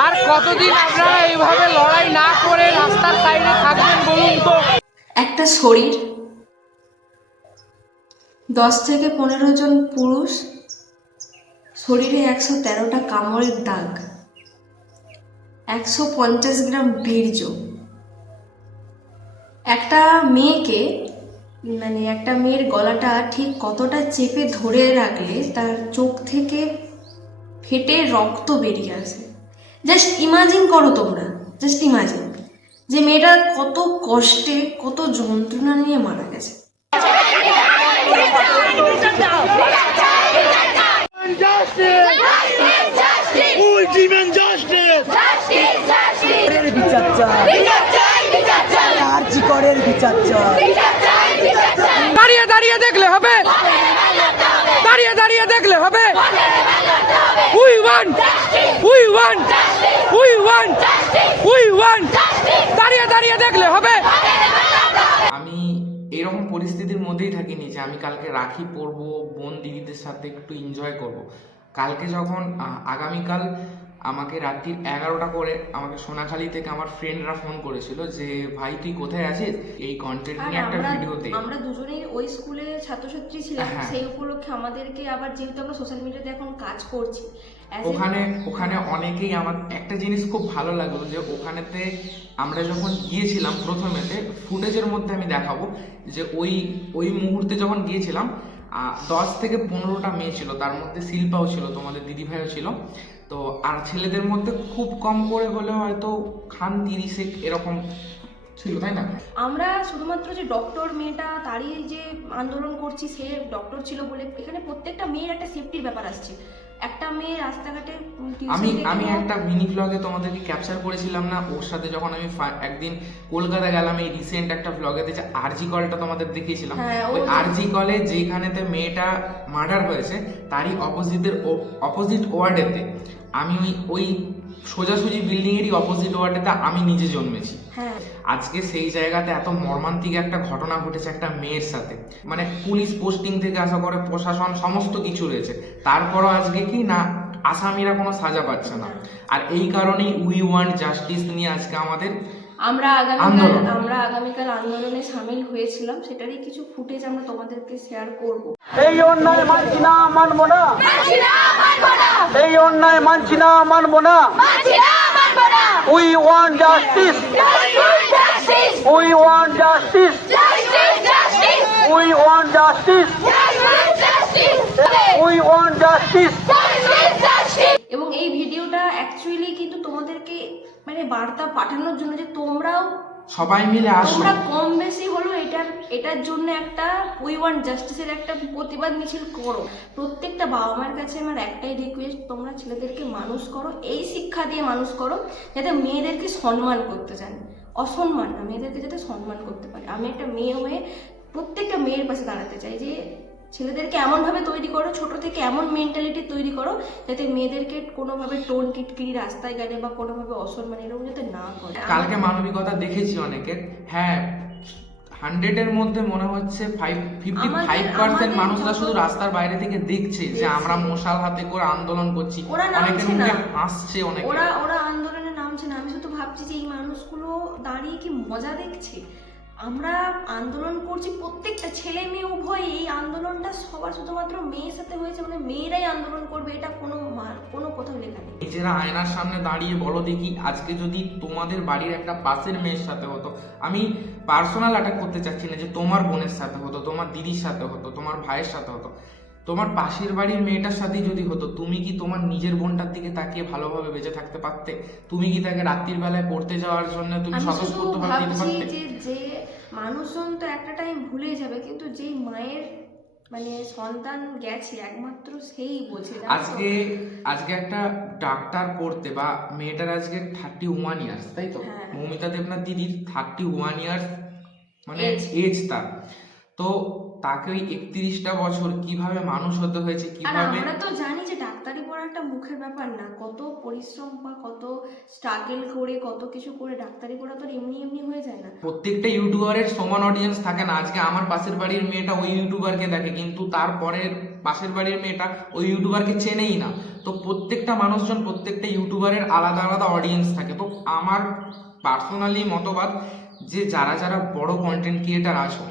আর কতদিন আপনারা এইভাবে লড়াই না করে রাস্তার সাইডে থাকবেন বলুন তো? একটা শরীর, দশ থেকে পনেরো জন পুরুষ, শরীরে একশো তেরোটা কামড়ের দাগ, একশো পঞ্চাশ গ্রাম বীর্য। একটা মেয়েকে মানে একটা মেয়ের গলাটা ঠিক কতটা চেপে ধরে রাখলে তার চোখ থেকে ফেটে রক্ত বেরিয়ে আসে। জাস্ট ইমাজিন করো তোমরা জাস্ট ইমাজিন যে মেয়েটা কত কষ্টে, কত যন্ত্রণা নিয়ে মারা গেছে। দাঁড়িয়ে দাঁড়িয়ে দেখলে হবে। দাঁড়িয়ে দাঁড়িয়ে দেখলে হবে। We want we want we want we want দাঁড়িয়ে দাঁড়িয়ে দেখলে হবে। আমি এরকম পরিস্থিতির মধ্যেই থাকিনি যে আমি কালকে রাখি পরবো বোন দিদিদের সাথে একটু এনজয় করব। কালকে যখন আগামীকাল আমাকে রাত্রির এগারোটা করে আমাকে সোনাখালী থেকে আমার ফ্রেন্ডরা ফোন করেছিল যে ভাই তুই কোথায় আছিস? এই কন্টেন্ট নিয়ে একটা ভিডিও দে আমরা দুজনেই ওই স্কুলে ছাত্রছাত্রী ছিলাম। হ্যাঁ। সেই উপলক্ষে আমাদেরকে আবার যেহেতু আমরা সোশ্যাল মিডিয়াতে এখন কাজ করছি ওখানে ওখানে অনেকেই আমার একটা জিনিস খুব ভালো লাগল যে ওখানেতে আমরা যখন গিয়েছিলাম প্রথমেতে ফুটেজের মধ্যে আমি দেখাবো যে ওই ওই মুহূর্তে যখন গিয়েছিলাম দশ থেকে পনেরোটা মেয়ে ছিল তার মধ্যে শিল্পাও ছিল তোমাদের দিদিভাইও ছিল। তো আর ছেলেদের মধ্যে খুব কম করে হলে হয়তো খান তিরিশে এরকম ছিল তাই না? আমরা শুধুমাত্র যে ডক্টর মেয়েটা তারই যে আন্দোলন করছি সে ডক্টর ছিল বলে এখানে প্রত্যেকটা মেয়ের একটা সেফটির ব্যাপার আসছে। একটা মেয়ে রাস্তাঘাটে আমি আমি একটা মিনি ব্লগে তোমাদেরকে ক্যাপচার করেছিলাম না? ওর সাথে যখন আমি একদিন কলকাতা গেলাম এই রিসেন্ট একটা ব্লগেতে যে আরজি কলটা তোমাদের দেখিয়েছিলাম। হ্যাঁ, ওই আরজি কলে যেখানেতে মেয়েটা মার্ডার হয়েছে তারই অপোজিটের অপোজিট ওয়ার্ডেতে আমি ওই ওই সোজাসুজি বিল্ডিং এরই অপোজিট ওয়ার্ডেতে আমি নিজে জন্মেছি। হ্যাঁ। আজকে সেই জায়গাতে এত মর্মান্তিক একটা ঘটনা ঘটেছে একটা মেয়ের সাথে। মানে পুলিশ পোস্টিং থেকে আসা করে প্রশাসন সমস্ত কিছু রয়েছে। তারপরও আজকে কি না আসামিরা কোনো সাজা পাচ্ছে না। আর এই কারণেই উই ওয়ান্ট জাস্টিস নিয়ে আজকে আমাদের আমরা আগামীকাল আমরা আগামীকাল আন্দোলনে সামিল হয়েছিলাম। সেটারই কিছু ফুটেজ আমরা তোমাদেরকে শেয়ার করব। এই অন্যায় মানছি না মানবো না। অন্যায় মানছি না মানবো না। We want justice we want justice we want justice we want justice এবং এই ভিডিওটা অ্যাকচুয়ালি কিন্তু তোমাদেরকে মানে বার্তা পাঠানোর জন্য যে তোমরাও সবাই মিলে আসুন। তোমরা কম বেশি হলো এটার জন্য একটা উই ওয়ান জাস্টিসের একটা প্রতিবাদ মিছিল করো। প্রত্যেকটা বাবা মার কাছে আমার একটাই রিকোয়েস্ট তোমরা ছেলেদেরকে মানুষ করো, এই শিক্ষা দিয়ে মানুষ করো, যাতে মেয়েদেরকে সম্মান করতে জানে। অসম্মান না, মেয়েদেরকে যাতে সম্মান করতে পারে। আমি একটা মেয়ে হয়ে প্রত্যেকটা মেয়ের পাশে দাঁড়াতে চাই যে, ছেলেদেরকে এমনভাবে তৈরি করো, ছোট থেকে এমন মেন্টালিটি তৈরি করো, যাতে মেয়েদেরকে কোনোভাবে টোন টিটকিরি, রাস্তায় গেলে বা কোনোভাবে অসম্মান এরকম যাতে না করে। কালকে মানবিকতা দেখেছি অনেকের। হ্যাঁ হান্ড্রেডের মধ্যে মনে হচ্ছে ফাইভ ফিফটি ফাইভ পার্সেন্ট মানুষরা শুধু রাস্তার বাইরে থেকে দেখছে যে আমরা মশাল হাতে করে আন্দোলন করছি। অনেকের মুখে হাসছে অনেক। ওরা ওরা আন্দোলনে নামছে না। আমি শুধু ভাবছি যে এই মানুষগুলো দাঁড়িয়ে কি মজা দেখছে? আমরা আন্দোলন করছি প্রত্যেকটা ছেলে মেয়ে উভয় এই আন্দোলনটা সবার শুধুমাত্র মেয়ের সাথে হয়েছে মানে মেয়েরাই আন্দোলন করবে এটা কোনো কোনো কোথাও লেখা নেই। নিজেরা আয়নার সামনে দাঁড়িয়ে বলো দেখি আজকে যদি তোমাদের বাড়ির একটা পাশের মেয়ের সাথে হতো আমি পার্সোনাল অ্যাটাক করতে চাচ্ছি না যে তোমার বোনের সাথে হতো তোমার দিদির সাথে হতো তোমার ভাইয়ের সাথে হতো। তোমার পাশের বাড়ির মেয়েটার সাথেই যদি হতো তুমি কি তোমার নিজের বোনটার দিকে তাকিয়ে ভালোভাবে বেঁচে থাকতে পারতে? তুমি কি তাকে রাত্রির বেলায় পড়তে যাওয়ার জন্য তুমি স্বতঃস্ফূর্তভাবে দিতে পারতে? যে মানুষজন তো একটা টাইম ভুলে যাবে কিন্তু যেই মায়ের মানে সন্তান গেছে একমাত্র সেই বোঝে আজকে আজকে একটা ডাক্তার পড়তে বা মেয়েটার আজকে থার্টি ওয়ান ইয়ার্স তাই তো? হ্যাঁ। মৌমিতা দেবনাথ দিদির থার্টি ওয়ান ইয়ার্স মানে এজ তার। তো তাকে ওই একত্রিশটা বছর কীভাবে মানুষ হতে হয়েছে কীভাবে আমরা তো জানি যে ডাক্তারি পড়া একটা মুখের ব্যাপার না। কত পরিশ্রম বা কত স্ট্রাগল করে কত কিছু করে ডাক্তারি পড়া তো এমনি এমনি হয়ে যায় না। প্রত্যেকটা ইউটিউবারের সমান অডিয়েন্স থাকে না। আজকে আমার পাশের বাড়ির মেয়েটা ওই ইউটিউবারকে দেখে কিন্তু তারপরের পাশের বাড়ির মেয়েটা ওই ইউটিউবারকে চেনেই না। তো প্রত্যেকটা মানুষজন প্রত্যেকটা ইউটিউবারের আলাদা আলাদা অডিয়েন্স থাকে। তো আমার পার্সোনালি মতবাদ যে যারা যারা বড় কন্টেন্ট ক্রিয়েটার আছো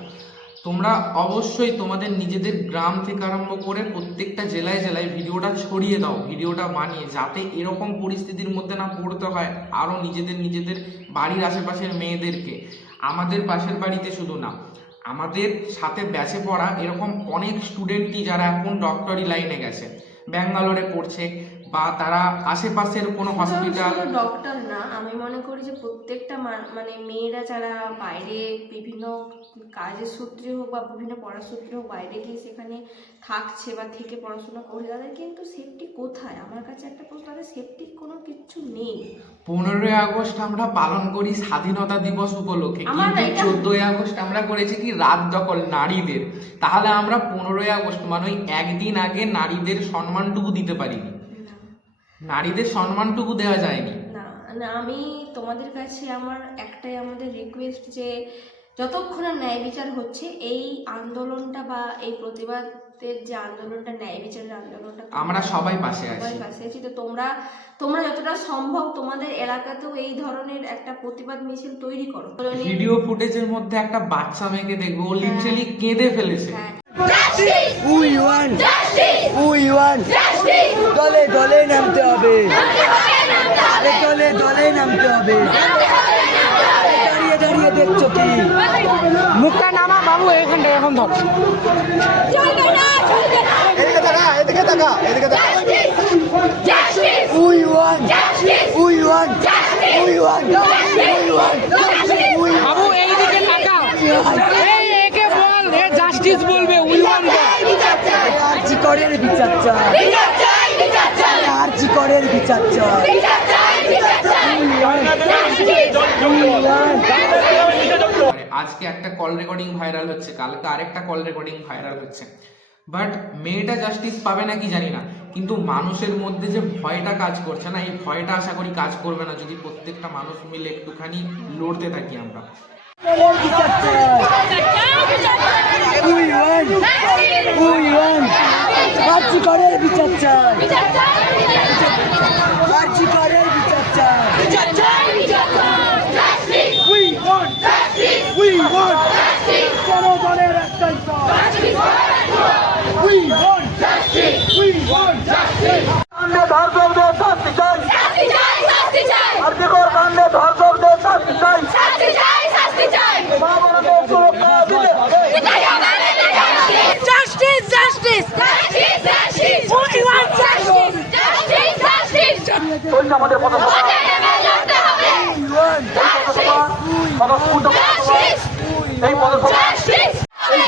তোমরা অবশ্যই তোমাদের নিজেদের গ্রাম থেকে আরম্ভ করে প্রত্যেকটা জেলায় জেলায় ভিডিওটা ছড়িয়ে দাও, ভিডিওটা বানিয়ে, যাতে এরকম পরিস্থিতির মধ্যে না পড়তে হয় আরও নিজেদের নিজেদের বাড়ির আশেপাশের মেয়েদেরকে। আমাদের পাশের বাড়িতে শুধু না, আমাদের সাথে ব্যাচে পড়া এরকম অনেক স্টুডেন্টই যারা এখন ডক্টরি লাইনে গেছে। ব্যাঙ্গালোরে পড়ছে বা তারা আশেপাশের কোনো হসপিটাল ডক্টর না আমি মনে করি যে প্রত্যেকটা মানে মেয়েরা যারা বাইরে বিভিন্ন কাজের সূত্রে হোক বা বিভিন্ন পড়ার সূত্রে হোক বাইরে গিয়ে সেখানে থাকছে বা থেকে পড়াশোনা করে তাদের কিন্তু সেফটি কোথায়? আমার কাছে একটা প্রশ্ন তাদের সেফটি কোনো কিছু নেই। পনেরোই আগস্ট আমরা পালন করি স্বাধীনতা দিবস উপলক্ষে। কিন্তু চোদ্দই আগস্ট আমরা করেছি কি? রাত দখল নারীদের। তাহলে আমরা পনেরোই আগস্ট মানে ওই একদিন আগে নারীদের সম্মানটুকু দিতে পারিনি। নারীদের সম্মানটুকু দেওয়া যায়নি। না না আমি তোমাদের কাছে আমার একটাই আমাদের রিকোয়েস্ট যে যতক্ষণ ন্যায় বিচার হচ্ছে এই আন্দোলনটা বা এই প্রতিবাদের যে আন্দোলনটা ন্যায় বিচারের আন্দোলনটা আমরা সবাই পাশে আছি। সবাই পাশে আছি। তো তোমরা তোমরা যতটা সম্ভব তোমাদের এলাকাতেও এই ধরনের একটা প্রতিবাদ মিছিল তৈরি করো। ভিডিও ফুটেজের মধ্যে একটা বাচ্চা মেয়েকে দেখব লিটারেলি কেঁদে ফেলেছে। হ্যাঁ উই ওয়ান উই ওয়ান দলে দলে নামতে হবে। দলে দলে নামতে হবে। দাঁড়িয়ে দাঁড়িয়ে দেখছ কি? মুখটা নামা বাবু এখানটা এখন ধর। We want we want we want we want we বাবু এইদিকে তাকা এই একে বল এ জাস্টিস বলবে উইমান বল আজকে একটা কল রেকর্ডিং ভাইরাল হচ্ছে, কালকে আরেকটা কল রেকর্ডিং ভাইরাল হচ্ছে। বাট মেয়েটা জাস্টিস পাবে নাকি জানি না, কিন্তু মানুষের মধ্যে যে ভয়টা কাজ করছে না, এই ভয়টা আশা করি কাজ করবে না, যদি প্রত্যেকটা মানুষ মিলে একটুখানি লড়তে থাকি আমরা। করের বিচার চাই we want we want RG করের বিচার চাই আরজি করের বিচার চাই উই ওয়ান উই ওয়ান জনগণের একটাই উই ওয়ান উই ওয়ান কাণ্ডে ধর্ষকদের শাস্তি চাই আর্থিকর কাণ্ডে ধর্ষকদের শাস্তি চাই মা বোনদের সুরক্ষা দিতে হবে Justice, justice, justice, justice. We want justice, justice, justice. চলছে আমাদের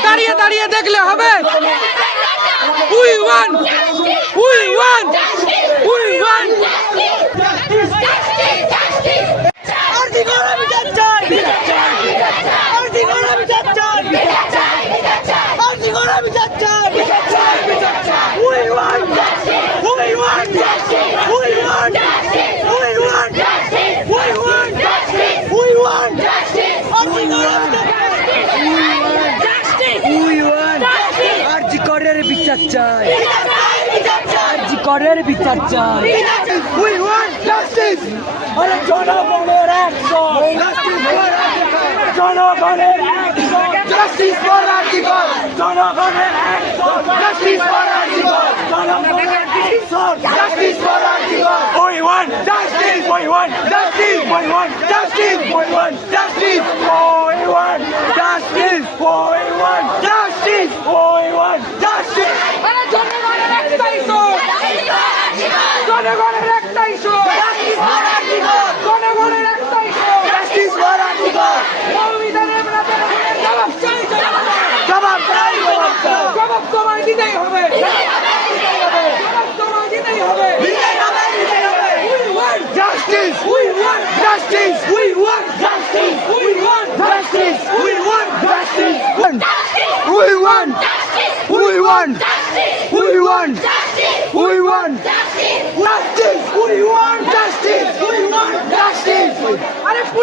দাঁড়িয়ে দাঁড়িয়ে দেখলে হবে। We want we want we want RG করের বিচার চাই আরজি করের বিচার চাই আরজি করের বিচার চাই we want we want we want we want we want we want RG we want RG করের বিচার চাই আরজি করের বিচার চাই। উই ওয়ান জাস্টিস আরে জনগণের অ্যাকশন জনগণের অ্যাকশন জাস্টিস ফর আর্টিকল জনগণের অ্যাকশন জাস্টিস ফর আর্টিকল জনগণের action justice for article we want justice we want justice we want justice we want justice we want justice we want justice we want justice আরে জনগণের সোচ জনগণের একটাই সোচ জনগণের একটাই চাই জবাব চাই। জবাব তোমায় দিতেই হবে। জবাব তোমায় দিতেই হবে। We want Justice! We want Justice! We want justice. We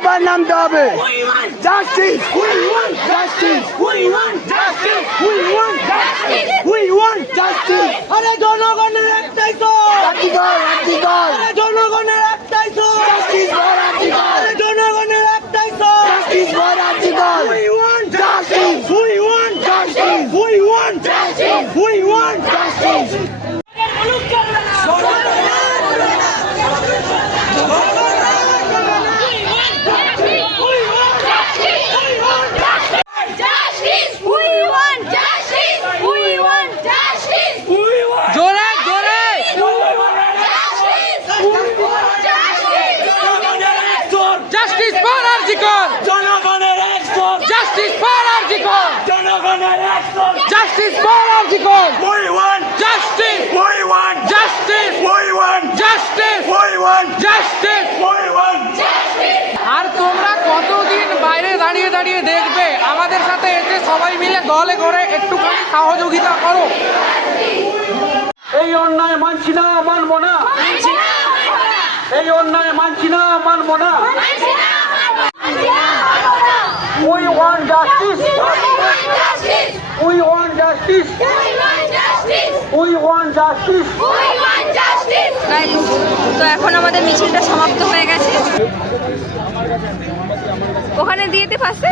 এবার নামতে হবে justice we want justice we want justice we want justice we want justice আরে জনগণের একটাই তো রাজ্যপাল রাজ্যপাল আরে জনগণের একটাই তো জাস্টিস ফর রাজ্যপাল আরে জনগণের একটাই তো জাস্টিস ফর রাজ্যপাল we want justice we want justice we want justice we want justice Justice! We want justice! We want justice! জোরে জোরে Justice! Justice! Justice for RG Kar জনগণের একশন জাস্টিস ফর আরজিকর জনগণের RG Kar we want justice we want justice we want justice we want justice we want আর তোমরা কতদিন বাইরে দাঁড়িয়ে দাঁড়িয়ে দেখবে? আমাদের সাথে এসে সবাই মিলে দলে করে একটুখানি সহযোগিতা করো। এই অন্যায় মানছি না মানবো না। এই অন্যায় মানছি না মানবো না। We want justice we want justice we want justice তো এখন আমাদের মিছিলটা সমাপ্ত হয়ে গেছে। ওখানে দিয়ে দিয়েতে পাশে।